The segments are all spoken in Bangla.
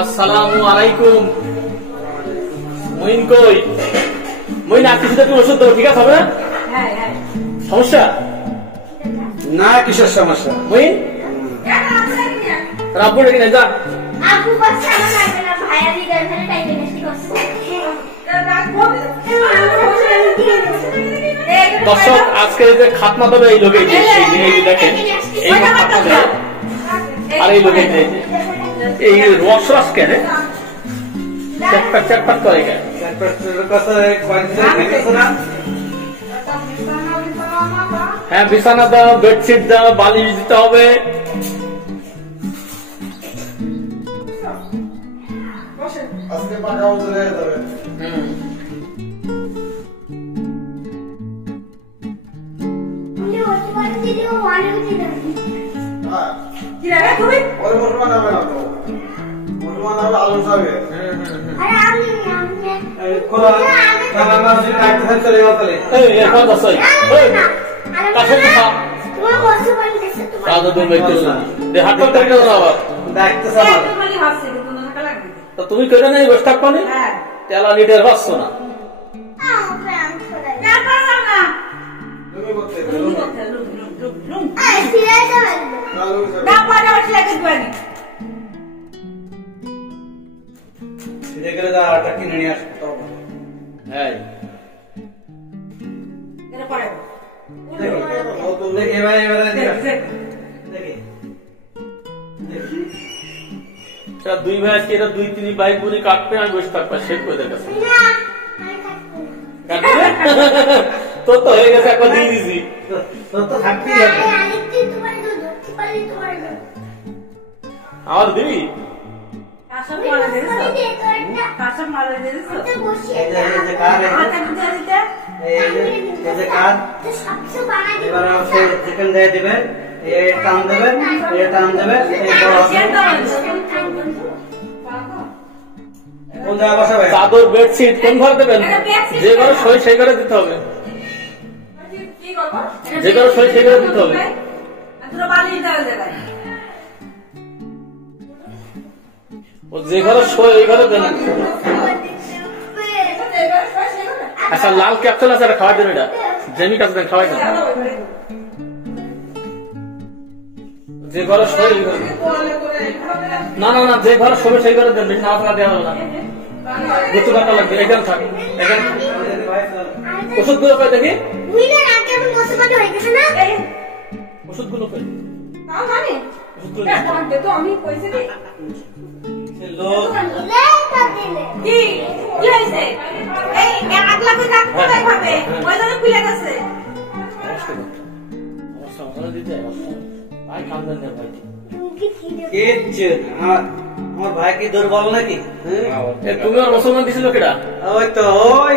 আসসালামু আলাইকুম। মইন কই? মইন আর কিছু তুমি ওষুধ দেবো, ঠিক আছে? হবে না? সমস্যা না, কিসের সমস্যা? মইন রাব্বু ডেকে নে, যা। দর্শক, আজকে যে খাতনা দেবে এই লোকে, দেখেন এই খাতনা দেবে। আর এই লোকে এই রস রস কেন চটপট করে কেন? হ্যাঁ, বিছানা দাও, বেডশিট দাও, বালিশ দিতে হবে। তুমি কেটে নেই বসে থাকবো না, তেলা লিটার পাচ্ছো না। কিনে নিয়ে আসতে হবে। হ্যাঁ, দুই ভাই আজকে এটা 2-3 ভাই বোনই কাটবে, আমি বসে থাকবো। শেখ করে দেখাচ্ছে তোর তো হয়ে গেছে, একবার দিয়ে দিছি। আমার দিবি চাদর বেডশিট কোন ঘরে দেবেন? যে ঘরে সই সেই ঘরে দিতে হবে, যে ঘরে সই সেই ঘরে দিতে হবে। ও যে ঘরে সই এই ঘরে দেন। আচ্ছা, লাল ক্যাপসুল আছে, এটা খাওয়াই দেন। এটা জেমি কাছে দেন, খাওয়াই দেন। যে ঘরে সই না না না, যে ঘরে সই সেই ঘরে দেন, বেশি না টাকা দেওয়া হবে না। গুছু টাকা লাগবে, এখানে থাকে। এখানে ওষুধ গুলো পাই দেখি, ওষুধ গুলো পাই। আমার ভাই কি দুর্বল নাকি? তুমি আর মুসলমান দিছিল কেডা? ওই তো ওই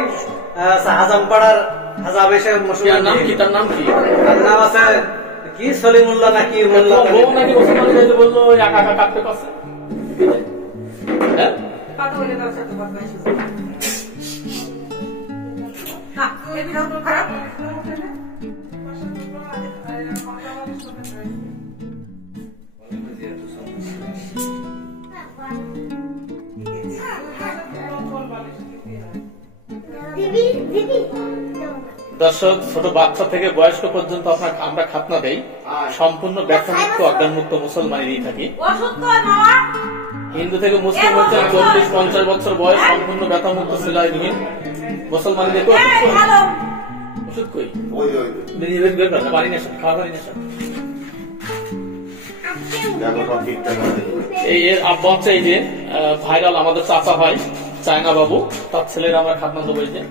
শাহজাম পাড়ার হাজাব এসে মুসলমান। নাম কি? তার নাম কি? তার নাম আছে কি সলিমুল্লাহ নাকি মোল্লা নাকি মুসলমান বললো একা একা কাটতে পারছে। হ্যাঁ, দর্শক, ছোট বাচ্চা থেকে বয়স্ক পর্যন্ত আমরা খাতনা দেই, সম্পূর্ণ ব্যথামুক্ত অজ্ঞানমুক্ত মুসলমানই দিয়ে থাকি। হিন্দু থেকে মুসলিম হচ্ছে 40-50 বছর বয়স, সম্পূর্ণ ব্যথামুক্ত সেলাইবিহীন মুসলমানদের ওষুধ কই বাড়ি নিয়ে আসেন, খাওয়া বাড়ি নিয়ে আসেন। এই আব্বা হচ্ছে এই যে ভাইরাল আমাদের চাচা ভাই চায়না বাবু, তার ছেলের আমরা খাতনা দেবো। এই যে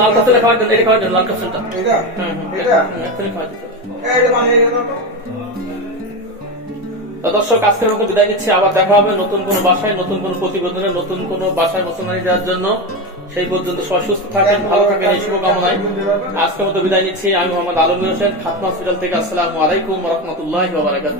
লাল কাপড়ে খাওয়া দেন, এটা খাওয়া দেন, লাল কাপড়টা। দর্শক, আজকের মতো বিদায় নিচ্ছি। আবার দেখা হবে নতুন কোন বাসায়, নতুন কোন প্রতিবেদনে, নতুন কোন বাসায় মুসলমানি দেওয়ার জন্য। সেই পর্যন্ত সবাই সুস্থ থাকেন, ভালো থাকেন, এই শুভকামনায় আজকের মতো বিদায় নিচ্ছি। আমি মোহাম্মদ আলমগীর হোসেন, খাতনা হসপিটাল থেকে। আসসালামু আলাইকুম ওয়া রাহমাতুল্লাহি ওয়া বারাকাতুহু।